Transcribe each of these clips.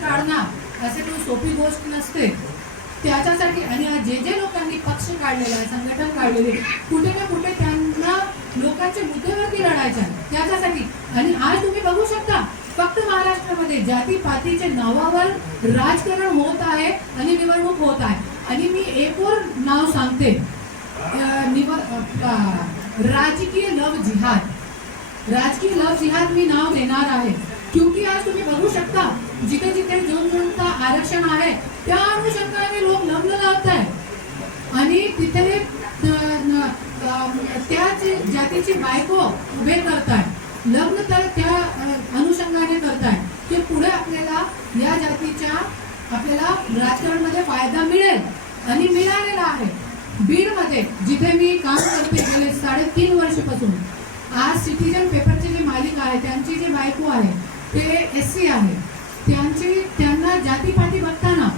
काढणार असे काही सोपी गोष्ट नसते. त्याच्यासाठी आणि जे जे लोकांनी पक्ष काढलेला आहे, संघटन काढलेले, कुठे ना कुठे त्यांना लोकांच्या मुद्द्यावरती लढायच्या त्याच्यासाठी. आणि आज तुम्ही बघू शकता फक्त महाराष्ट्रामध्ये जातीपातीच्या नावावर राजकारण होत आहे आणि निवडणूक होत आहे. आणि मी एक और नाव सांगते, राजकीय लव जिहाद. राजकीय लव जिहाद मी नाव देणार आहे, क्योंकि आज तुम्ही बघू शकता जिथे जिथे जनता आरक्षण आहे त्या अनुषंगाने लोक लग्न लावत आहेत आणि तिथे त्याच जातीची बायको उभे करतायत, लग्न तर त्या अनुषंगाने करतायत की पुढे आपल्याला या जातीच्या आपल्याला राजकारणामध्ये फायदा मिळेल आणि मिळालेला आहे. बीडमध्ये जिथे मी काम करते गेले 3.5 वर्षापासून, आज सिटीजन पेपरचे जे मालिक आहे त्यांची जी बायको आहे ते SC आहे, त्यांना जातीपाती बघताना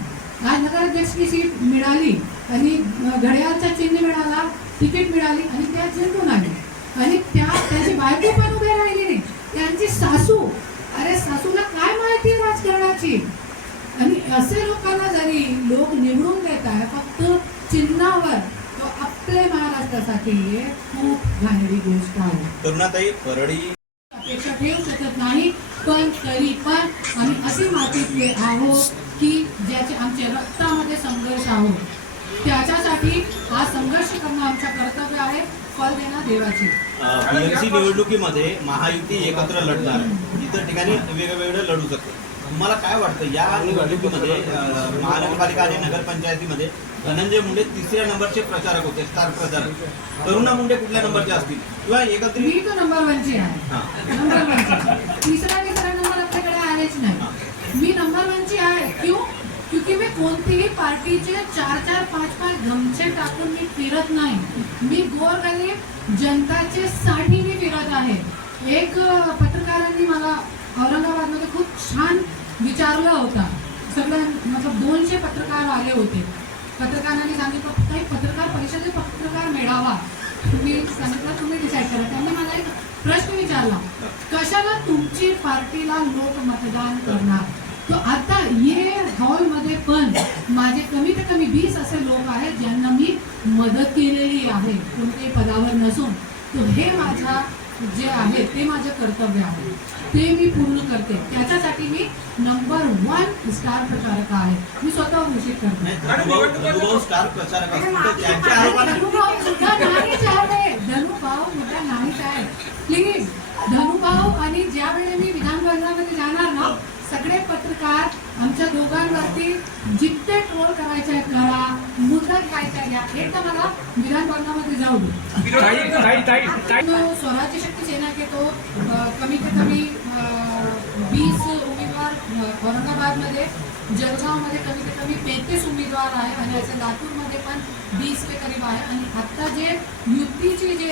आज नगराध्यक्षची सीट मिळाली आणि घड्याळाचा चिन्ह मिळाला, तिकीट मिळाली आणि त्या जिंकून आली. आणि त्याची बायको पण उभे राहिली नाही, त्यांची सासू, अरे सासूला काय माहिती आहे राजकारणाची. आणि असे लोकांना जरी लोक निवडून देत आहे फक्त चिन्हावर, तो आपल्या महाराष्ट्रासाठी खूप घाणेरी गोष्ट आहे. करुणाताई परळी अपेक्षा ठेवू शकत नाही, पण तरी पण आम्ही असे मातीतले आहोत की ज्याचे आमच्या रक्तामध्ये संघर्ष आहोत. त्याच्यासाठी हा संघर्ष करणं आमचं कर्तव्य आहे, फल देणं देवाचे. BMC निवडणुकीमध्ये महायुती एकत्र लढणार, इतर ठिकाणी वेगवेगळं लढू शकते. तुम्हाला काय वाटतं या निवडणुकीमध्ये महानगरपालिका आणि नगरपंचायतीमध्ये धनंजय मुंडे 3ऱ्या नंबरचे प्रचारक होते, स्टार प्रचारक. करुणा मुंडे कुठल्या नंबरचे असतील किंवा एकत्रित? मी तो नंबर 1ची आहे, नंबर 1ची. तिसरा नंबर आपल्याकडे आहेच नाही. मी नंबर 1ची आहे. क्योंकि मी कोणतीही पार्टीचे 4-4, 5-5 गमछे टाकून मी फिरत नाही. मी गोरगरीब जनताचे साठी मी फिरत आहे. एक पत्रकारांनी मला औरंगाबादमध्ये खूप छान विचारलं होता. सगळं मतलब 200 पत्रकार आले होते. पत्रकारांनी सांगितलं काही पत्रकार परिषदेत पत्रकार मेळावा, तुम्ही सांगितलं तुम्ही डिसाईड करा. त्यांनी मला एक प्रश्न विचारला, कशाला तुमची पार्टीला लोक मतदान करणार. तो आता ये हॉलमध्ये पण माझे कमीत कमी 20 असे लोक आहेत ज्यांना मी मदत केलेली आहे, कोणत्याही पदावर नसून. तो हे माझा जे आहे ते माझं कर्तव्य आहे, ते मी पूर्ण करते. त्याच्यासाठी मी नंबर 1 स्टार प्रचारक आहे. मी स्वतः घोषित करते. स्टार प्रचारक धनुभाऊ मुद्दा नाहीच आहे. प्लीज धनुभाऊ. आणि ज्यावेळी मी विधानभवनामध्ये जाणार ना, सगळे पत्रकार आमच्या दोघांवरती जितके ट्रोल करायचे आहेत करा, मुद्दा घ्यायच्या घ्या. हे तर मला विधानभवनामध्ये जाऊ दे. स्वराज्य शक्ती सेना के तो कमीत कमी 20 उमेदवार औरंगाबादमध्ये, जळगावमध्ये कमीत कमी 35 उमेदवार आहे आणि असे लातूरमध्ये पण 20 के करीब आहे. आणि आता जे युतीची जे